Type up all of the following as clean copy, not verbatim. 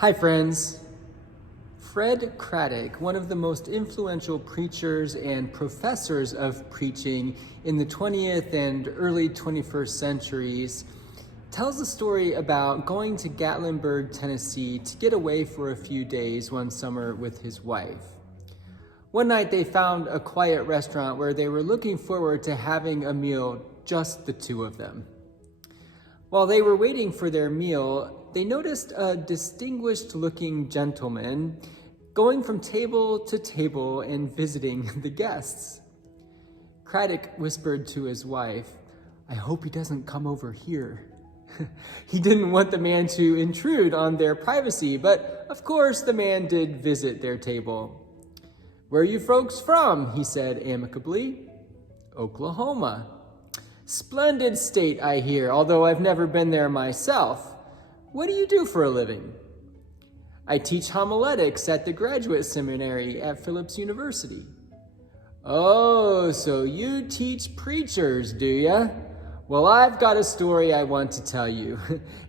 Hi friends. Fred Craddock, one of the most influential preachers and professors of preaching in the 20th and early 21st centuries, tells a story about going to Gatlinburg, Tennessee to get away for a few days one summer with his wife. One night they found a quiet restaurant where they were looking forward to having a meal, just the two of them. While they were waiting for their meal, they noticed a distinguished-looking gentleman going from table to table and visiting the guests. Craddock whispered to his wife, "I hope he doesn't come over here." He didn't want the man to intrude on their privacy, but of course the man did visit their table. "Where are you folks from?" he said amicably. "Oklahoma." "Splendid state, I hear, although I've never been there myself. What do you do for a living?" "I teach homiletics at the graduate seminary at Phillips University." "Oh, so you teach preachers, do ya? Well, I've got a story I want to tell you."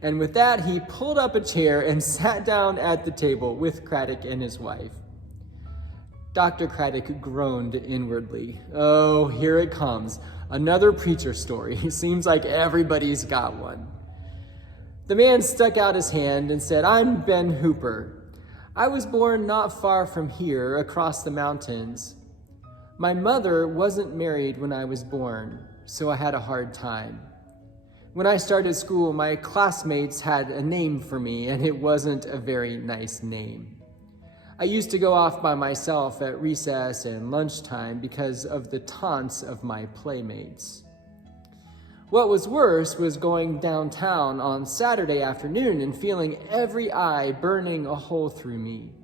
And with that, he pulled up a chair and sat down at the table with Craddock and his wife. Dr. Craddock groaned inwardly. "Oh, here it comes. Another preacher story. Seems like everybody's got one." The man stuck out his hand and said, "I'm Ben Hooper. I was born not far from here, across the mountains. My mother wasn't married when I was born, so I had a hard time. When I started school, my classmates had a name for me, and it wasn't a very nice name. I used to go off by myself at recess and lunchtime because of the taunts of my playmates. What was worse was going downtown on Saturday afternoon and feeling every eye burning a hole through me.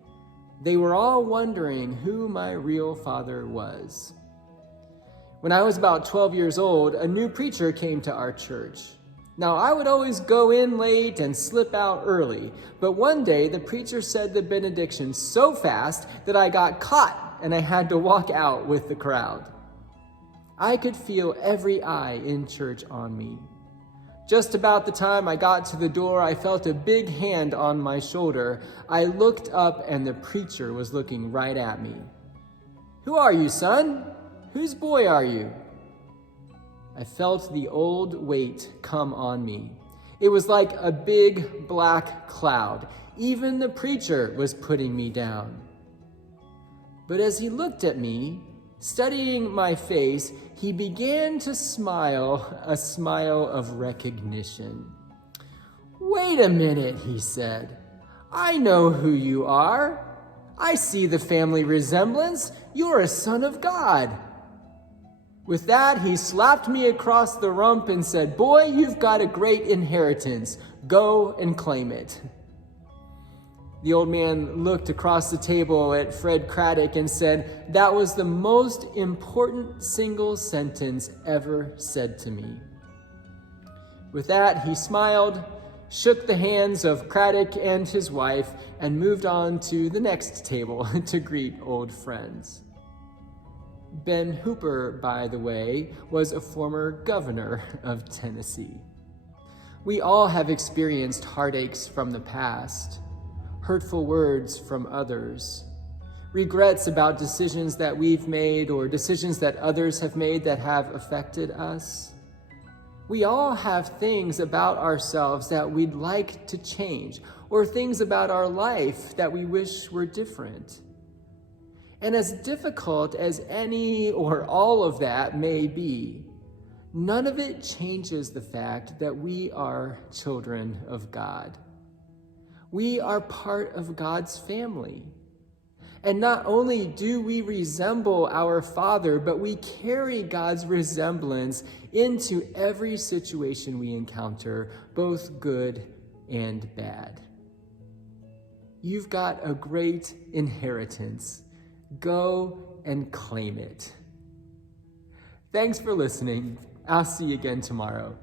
They were all wondering who my real father was. When I was about 12 years old, a new preacher came to our church. Now, I would always go in late and slip out early, but one day the preacher said the benediction so fast that I got caught and I had to walk out with the crowd. I could feel every eye in church on me. Just about the time I got to the door, I felt a big hand on my shoulder. I looked up and the preacher was looking right at me. "Who are you, son? Whose boy are you?" I felt the old weight come on me. It was like a big black cloud. Even the preacher was putting me down. But as he looked at me, studying my face, he began to smile, a smile of recognition. "Wait a minute," he said. "I know who you are. I see the family resemblance. You're a son of God." With that, he slapped me across the rump and said, "Boy, you've got a great inheritance. Go and claim it." The old man looked across the table at Fred Craddock and said, "That was the most important single sentence ever said to me." With that, he smiled, shook the hands of Craddock and his wife, and moved on to the next table to greet old friends. Ben Hooper, by the way, was a former governor of Tennessee. We all have experienced heartaches from the past, hurtful words from others, regrets about decisions that we've made or decisions that others have made that have affected us. We all have things about ourselves that we'd like to change, or things about our life that we wish were different. And as difficult as any or all of that may be, none of it changes the fact that we are children of God. We are part of God's family. And not only do we resemble our Father, but we carry God's resemblance into every situation we encounter, both good and bad. You've got a great inheritance. Go and claim it. Thanks for listening. I'll see you again tomorrow.